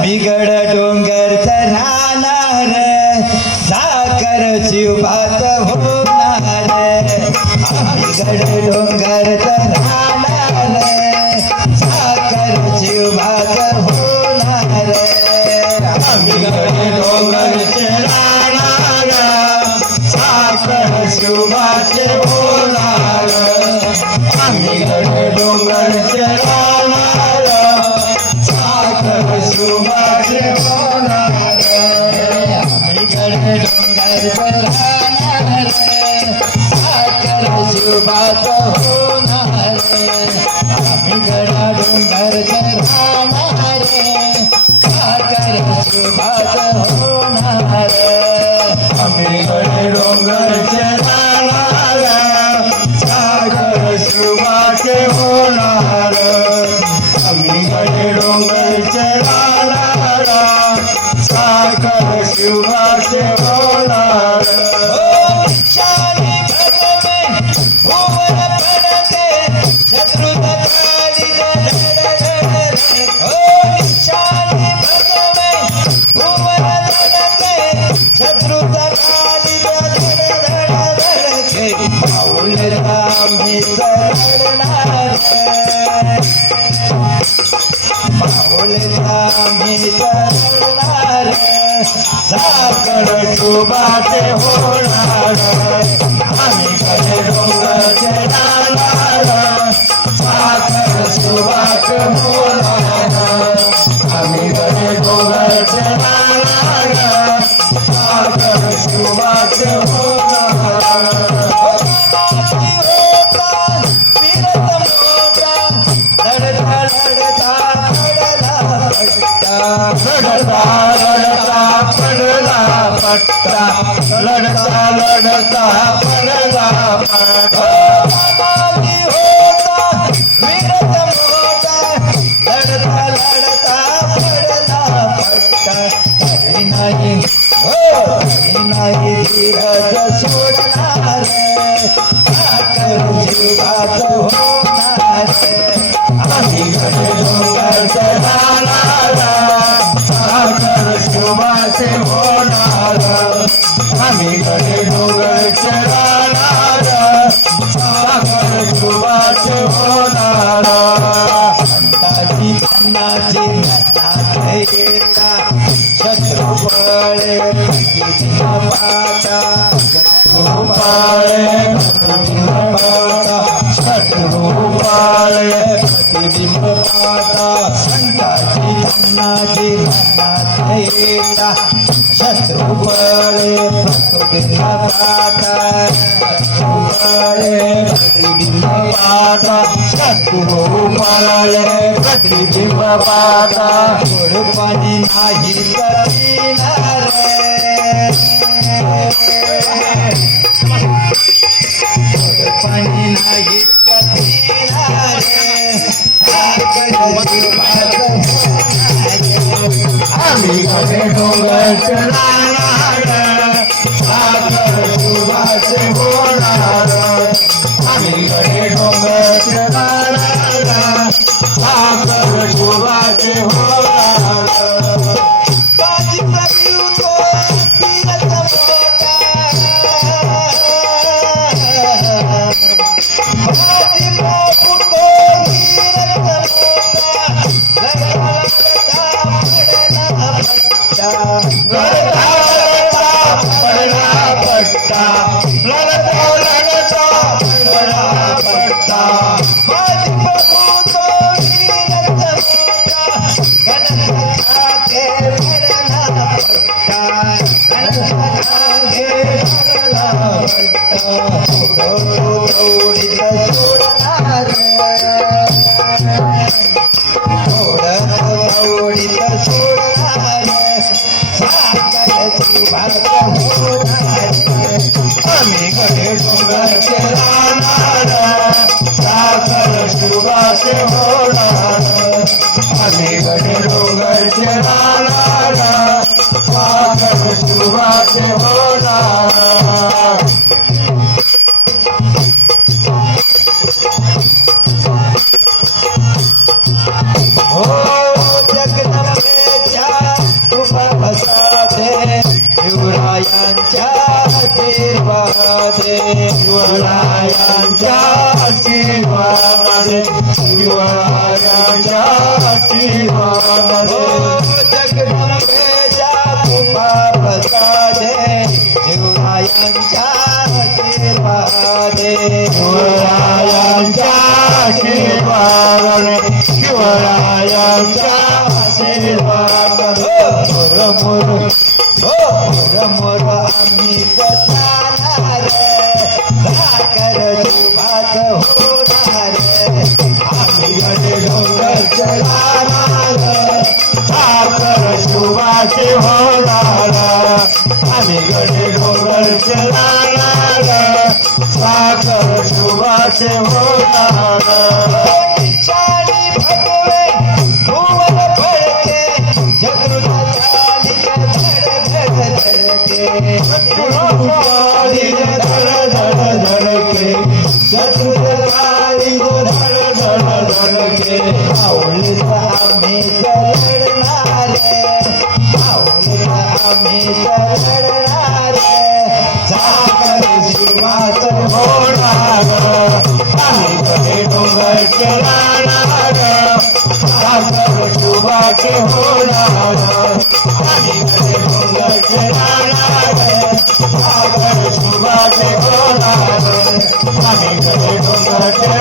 बिगड डोंगर राहणार साखर शिवभात होणार बिगड डोंगर राहणार साखर शिवभात होणार बिगड डोंगर राहणार साखर शिवभात होणार बिगड डोंगर राहणार साखर शिवभात होणार बिगड डोंगर राहणार साखर शिवभात होणार बिगड डोंगर राहणार साखर शिवभात होणार बिगड डोंगर राहणार साखर शिवभात होणार बिगड डोंगर राहणार साखर शिवभात होणार शानी भगवे भुवन पडते शत्रुत कालिद धड ओ शानी भगवे भुवन पडते शत्रुत कालिद धड पाऊल आम्ही चढणार पाऊल आम्ही चढणार साखर शिवभात होणार आम्ही कडे डोंगर चढणार साखर शिवभात होणार आम्ही कडे डोंगर चढणार साखर शिवभात होणार लढता लढता पडला पट्टा लढता लढता पडला पट्टा होता वीरत मोठा लढता लढता पडला पट्टा काही नाही नाही धीरज सोडणार साखर शिवभात होणार आम्ही कडे डोंगर चढणार साखर शिवभात होणार आम्ही कडे डोंगर चढणार साखर शिवभात होणार अंताची अन्नाची नात येता शत्रू बळे प्रतिदिन पाता शत्रू पाळे प्रतिबिंब पाता संताची अन्नाची नात येता शत्रू बळे प्रतिदिन पाता प्रतिबिंब पाता शत्रू पाळे प्रतिबिंब पाता गोड पाणी नाही पिणार पाणी नाही पिणार आम्ही कडे डोंगर चढणार साखर शिवभात होणार आम्ही कडे डोंगर चढणार साखर शिवभात होणार आम्ही कडे डोंगर चढणार साखर शिवभात होणार आम्ही कडे डोंगर चढणार साखर शिवभात होणार हो जगदंबेच्या शिवरायांच्या आशीर्वाद शिवरायांच्या आशीर्वाद जगदंबेच्या कृपा प्रसादे शिवरायांच्या आशीर्वाद शिवरायांच्या आशीर्वाद शिवरायांच्या आशीर्वाद मोर आम्ही जाणार साखर शिवाच होणार आम्ही गडे डोंगर चढणार साखर शिवाचे होणार आम्ही गडे डोंगर चढणार साखर शिवाचे होणार निशाणी भगवे भुवन फडके जगृताली धड धडके शत्रुताली धड धडके शत्रुताली धड धडके आवलीत आम्ही लढणारे आवलीत आम्ही लढणारे साखर शिवाच होणार आम्ही गडे डोंगर चढणार साखर शिवाचे होणार आम्ही गडे डोंगर चढणार साखर शिवाचे होणार आम्ही गडे डोंगर